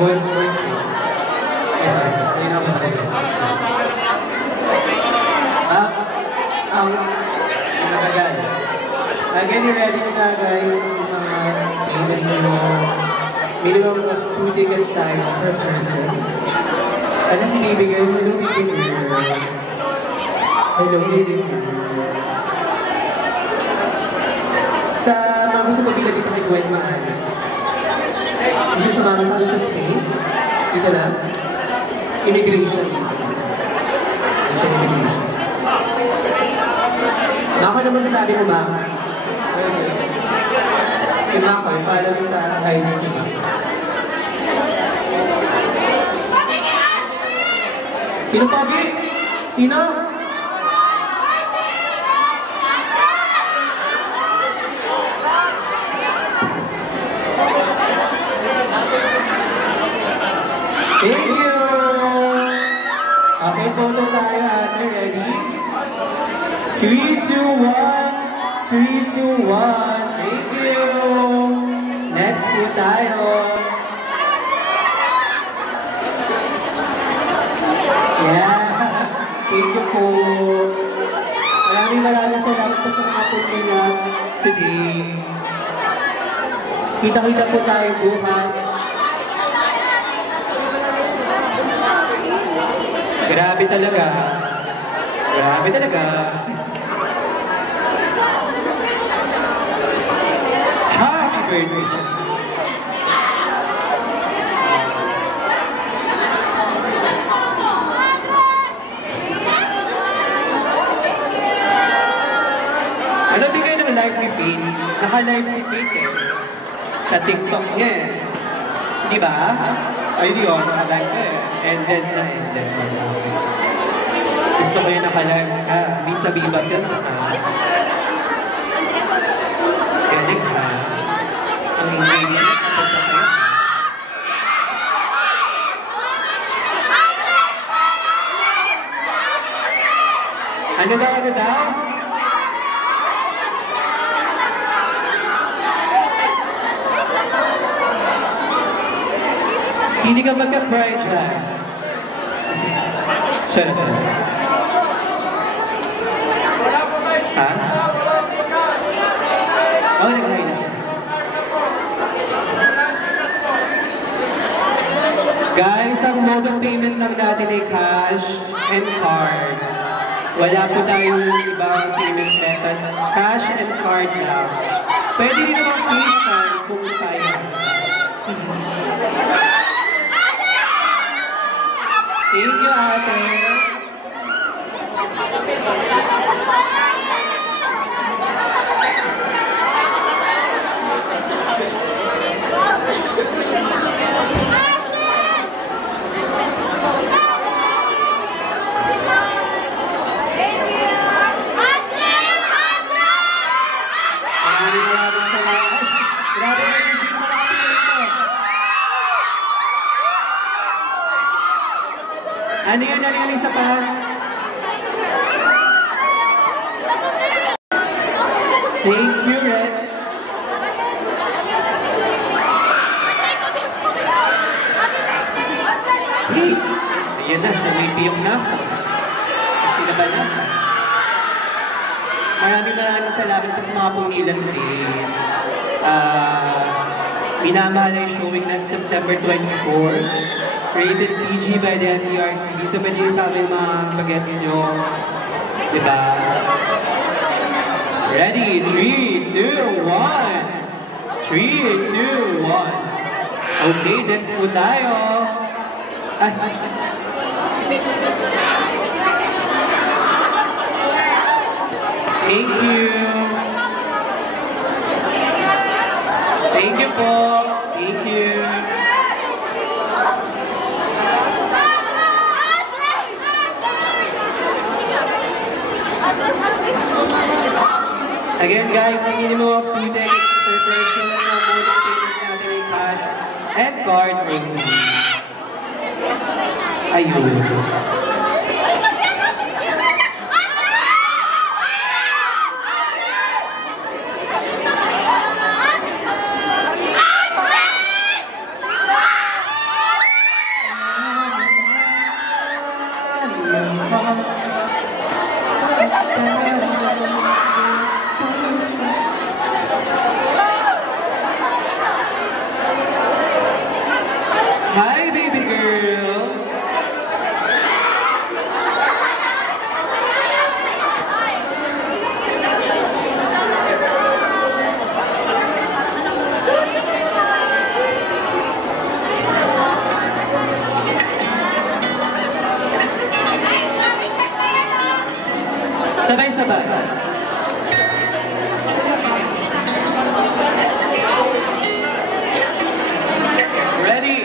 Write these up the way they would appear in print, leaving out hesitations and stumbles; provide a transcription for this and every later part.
Going. Sorry. Ayun ako talaga. Nagagala. Again, you ready na guys? Yung mga payment nyo. Minimum of 2 tickets tayo per person. Ano si Baby Girl? Hello, Baby Girl. Hello, Baby Girl. Sa mga gusto ko bila dito kay Gwen Maali. Gusto sumama sa sa Spain? Dito lang? Immigration. Dito immigration. Mako na masasabi mo, Mako? Si Mako, yung pala sa IDC. Sino Pogi? Sino? Thank you! Okay, photo tayo ate. Ready? 3, 2, 1. 3, 2, 1. Thank you! Next po tayo. Yeah! Thank you po! Maraming salamat po sa mga pumila today. Kita-kita po tayo bukas. Grabe talaga. Grabe talaga. Happy birthday. Ano din kayo ng live ni Faith? Naka-live si Faith eh. Sa TikTok niya eh. Di ba? Ay, yun, naka-live eh. Ended na. Gusto ko yung naka-live ka. Hindi sa Viva Films ha. Galing ha. Ang engagement napunta sa'yo. Ano daw? Hindi ka magka-cry dyan. Sorry. Ha? Oo, nag-hi na sila. Guys, ang mode of payment lang natin ay cash and card. Wala po tayong ibang payment method. Cash and card lang. Pwede rin naman face card kung kaya. Thank you, ate. Maraming salamat. Grabe na yung Jim, marami na ito. Ano yan isa pa? Thank you, Red. Hey, ayan na, namipiyok na ako. Kasi naban na. Maraming salamat pa sa mga pumilan today. Minamahal ay showing na September 24. Rated PG by the MPRCB. So, pwede yung sabi yung mga bagets nyo. Diba? Ready? 3, 2, 1. 3, 2, 1. Okay, next po tayo. Ay. Thank you. Thank you po. Thank you. Again guys, minimum of 2 tickets per person na mode of payment natin ay cash and card only. Ayun. Hi, baby girl! Sabay-sabay. Ready?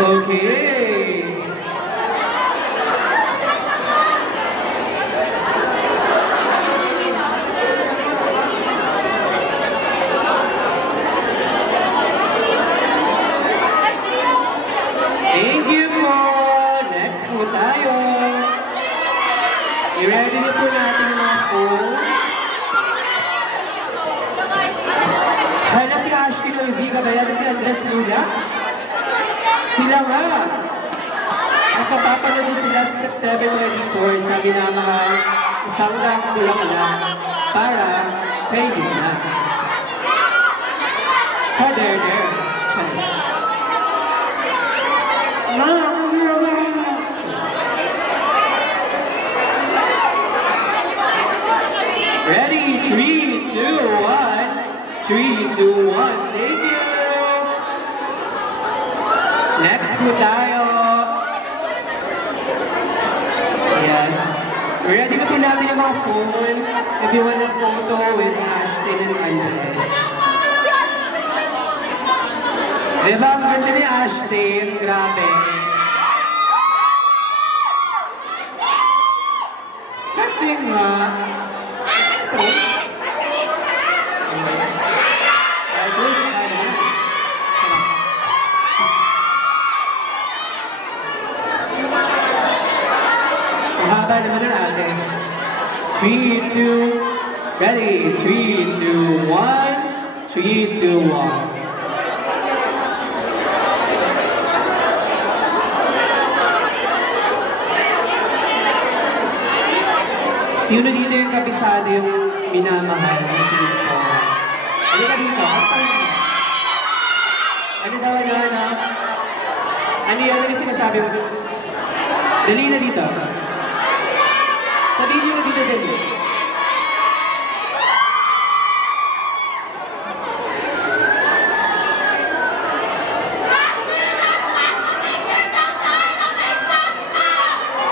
Okay. Thank you po. Next po tayo. I-ready na po natin yung mga phone. Hala si Ashley Olviga ba yan? Si Andres Luna? Sila nga. At mapapanood sila sa September 24 sa minamahal isang daang bulaklak para kay Luna. Kader-der. Cheers. Ready? 3, 2, 1. 3, 2, 1. Thank you. Next po tayo. Yes. Ready na po natin yung mga phone if you want a photo with Ashton and Andres. Diba, ang ganda ni Ashton? Grabe. Kasi nga, mahaba naman ang atin. 3, 2, ready? 3, 2, 1. 3, 2, 1. Sino dito yung kabisado yung minamahal ng team song? Ano ka dito? Ano daw, ano? Ano yan? Ano yung sinasabi mo? Dali na dito. Sabihin nyo na dito, dali.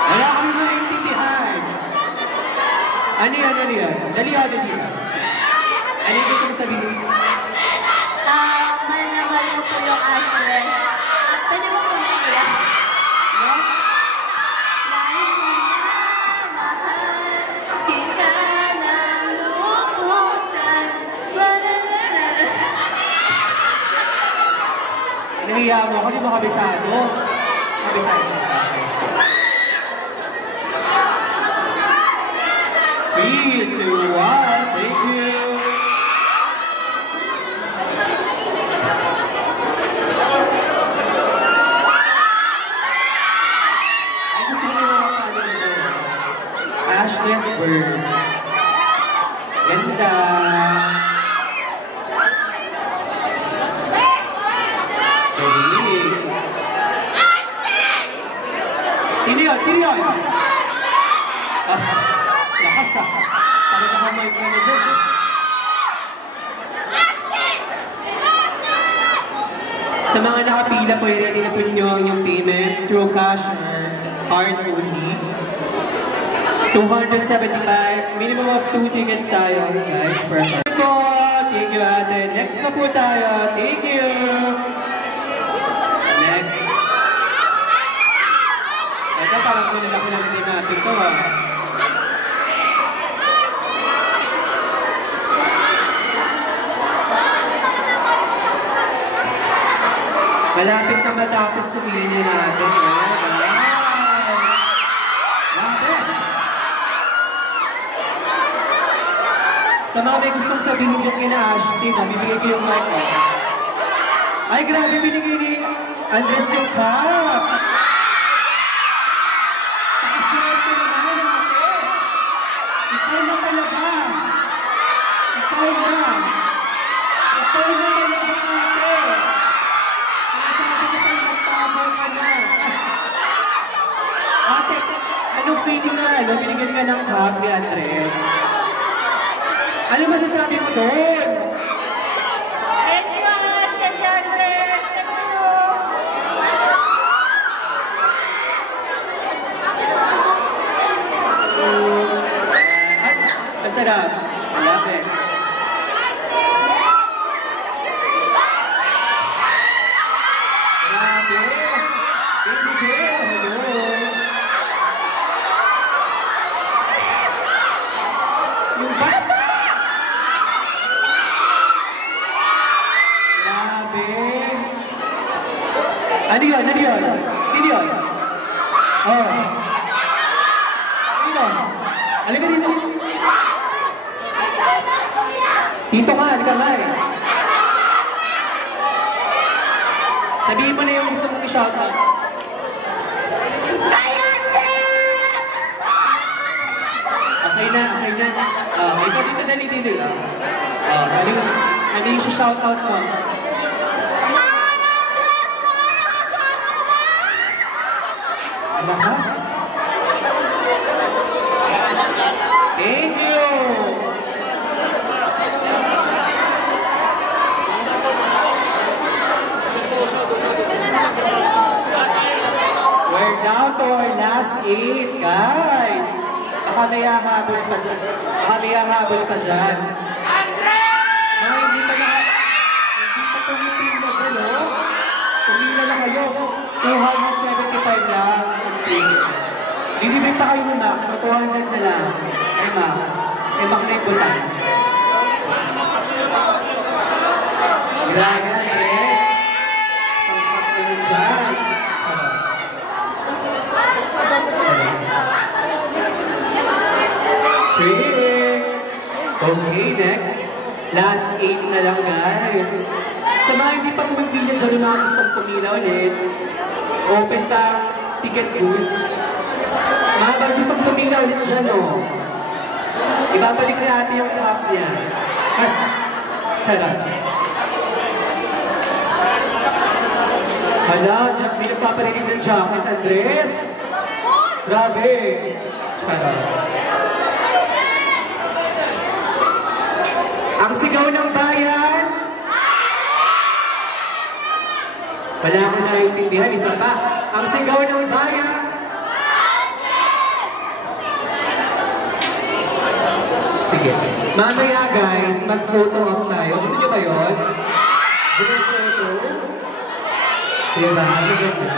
Wala kami maintindihan. Ano yan? Ano yan? Dali ako dito. Ano yung gusto mo sabihin? Mahal na mahal ko po yung Ashley. Pwede mo po nila? No? Dahil minamahal kita ng lubusan. Nahiya mo ako, di mo kabisado? Kabisado. Okay. 3, 2, 1. Thank you. Ay, gusto ko yung mga paano nito. Ashley's verse. Ganda. Sino yun? Sino yun? Ah, lakas ah. Parang nakamay ka na dyan. Sa mga nakapila po, ready na po ninyo ang inyong payment through cash or card only. 275. Minimum of 2 tickets tayo, guys. Perfect po. Thank you, ate. Next na po tayo. Thank you. Next. Ito, parang kunilaki lang din natin ito, ha. Malapit na matapos sumili natin, ha. Grabe. Sa mga may gustong sabihin dyan kina Ashton, ha, bibigay ko yung mic, ha. Ay, grabe, binigay ni Andres yung cup. Pakaswerte naman natin. Ikaw na talaga. Ikaw na. Ikaw na talaga ate. Sinasabi ko sa'yo, magtabo ka na. Ate, anong feeling na binigyan ka ng cup ni Andres? Ano masasabi mo doon? Thank you, Ashley Andres. Thank you. Ang sarap. Malapit. Grabe. Baby girl. Hello. Yung bata! Grabe. Ano yun? Ano yun? Sino yun? Oh. Sino? Halika dito. Dito nga, halika nga eh. Sabihin mo na yung gusto mong i-shoutout. Okay na, okay na. Ikaw dito dali-dili. Ano yung shoutout mo? Lakas. Thank you. We're down to our last 8, guys. Baka may hahabol pa dyan. Baka may hahabol pa dyan. Mga hindi pa pumipin na dyan, oh. 275 lang ang ticket. Lilibre pa kayo ni Max, so 200 na lang. Ay Mac. Ay Mac na yung butan. Grabe, Andres. Sangkap ko nun dyan. Trick! Okay, next. Last 8 na lang, guys. Sa mga hindi pa pumipili dyan yung mga gustong pumila ulit, open pa ticket booth. Mga ba gustong pumila ulit dyan, oh. Ibabalik na natin yung cup niya. Charot. Hala, may nagpaparinig ng jacket, Andres. Grabe. Charot. Ang sigaw ng bayan. Wala akong naiintindihan, isa pa. Ang sigaw ng bayan. Sige. Mamaya guys, mag-photo up tayo. Gusto niyo ba yun? Group photo? Diba? Ano ganda?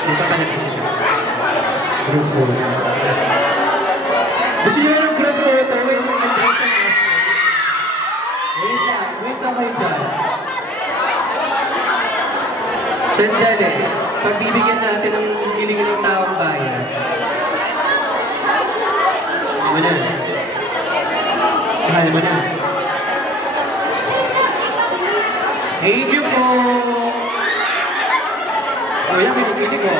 Hindi pa pala dito. Group photo. Gusto niyo ng group photo? Yung mag-dress sa mga wait lang kayo dyan. Sandali. Pagbibigyan natin ng hiling ng taong bayan. Mahal mo na. Mahal mo na. Thank you po. O yan, kinikili ko.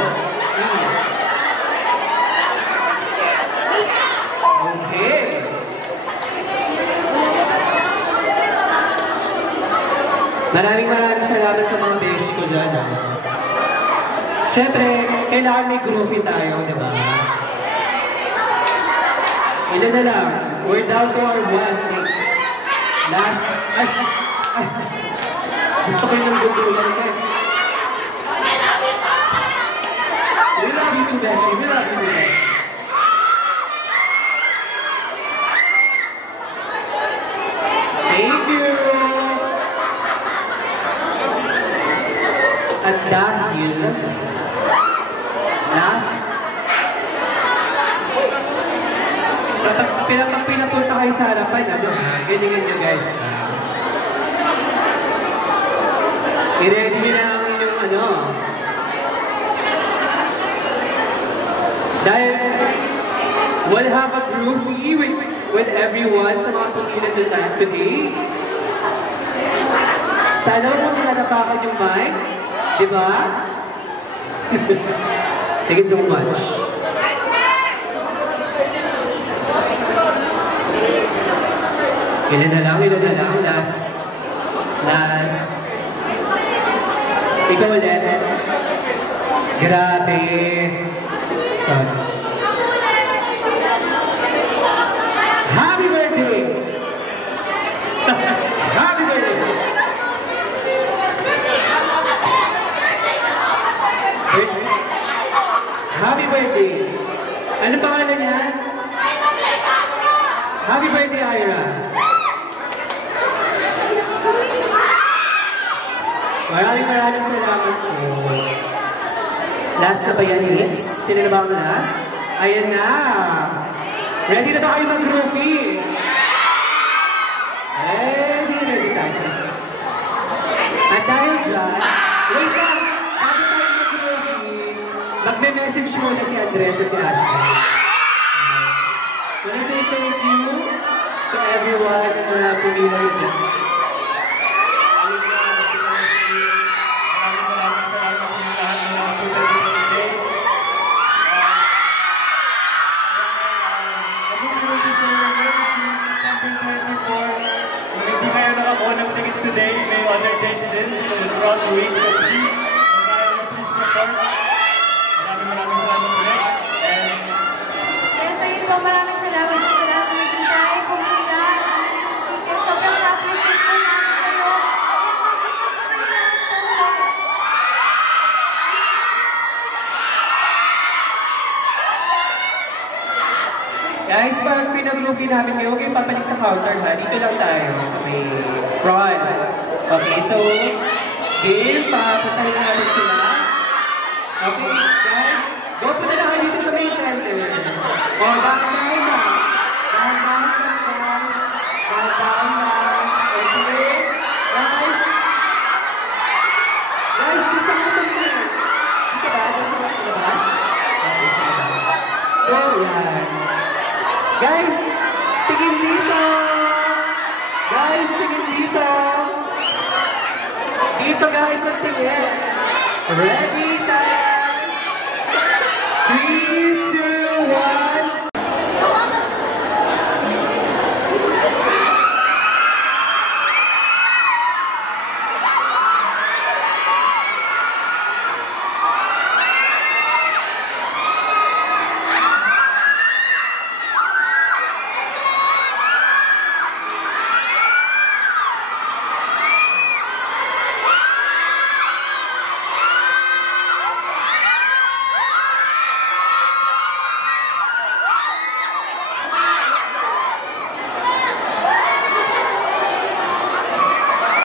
Okay. Maraming salamat sa mga beshi ko dyan. Siyempre, kailangan may groovy tayo, di ba? Ilan na lang? We're down to our 1 mix. Last... Ay! Gusto ko yung nanggugulan ka. We love you too, beshi. We love you too, beshi. Thank you! At dahil pag pinapunta kayo sa harapan, ano, galingan nyo guys. I-ready nyo na ang inyong ano. Dahil we'll have a groovy with everyone sa mga pumila today. Sana mo nilalapakan yung mic. Diba? Thank you so much. Ilan na lang. Last. Ikaw ulit. Grabe. Sorry. Happy birthday! Happy birthday! Happy birthday! Ano pangalan niya? Happy birthday, Ira! Maraming salamat po. Last na ba yan, Hicks? Sino na ba ang last? Ayan na! Ready na ba kayo mag-groovy? Ready tayo. At dahil dyan, wait lang! Bago tayo mag-groovy, magme-message muna si Andres at si Ashley. Wanna say thank you to everyone na pumila nito. Maraming salamat sa lahat na nakapunta dito today. Maybe kayo nakakuha ng tickets today, may other days din throughout the week, so please, please support. Maraming salamat ulit. Yes, ayun po, maraming salamat sa lahat na naging tayo, pumila, pumili ng tickets. Sobrang na-appreciate po namin kayo. At mag-isip po kayo lang po. Guys, pag pinag-groovy namin kayo, huwag kayong papalik sa counter ha. Dito lang tayo sa may front. Okay, so Game, papuntahin na natin sila. Okay, guys. Go, punta na kayo dito sa main center. O, dahan-dahan na. Dahan-dahan na, guys. Dahan-dahan na. Okay? Guys. Guys, dito ka tumingin. Dito ba? Dito sa labas? Okay, sa labas. Go, yan. Guys, tingin dito. Guys, tingin dito. Dito, guys, ang tingin. Ready?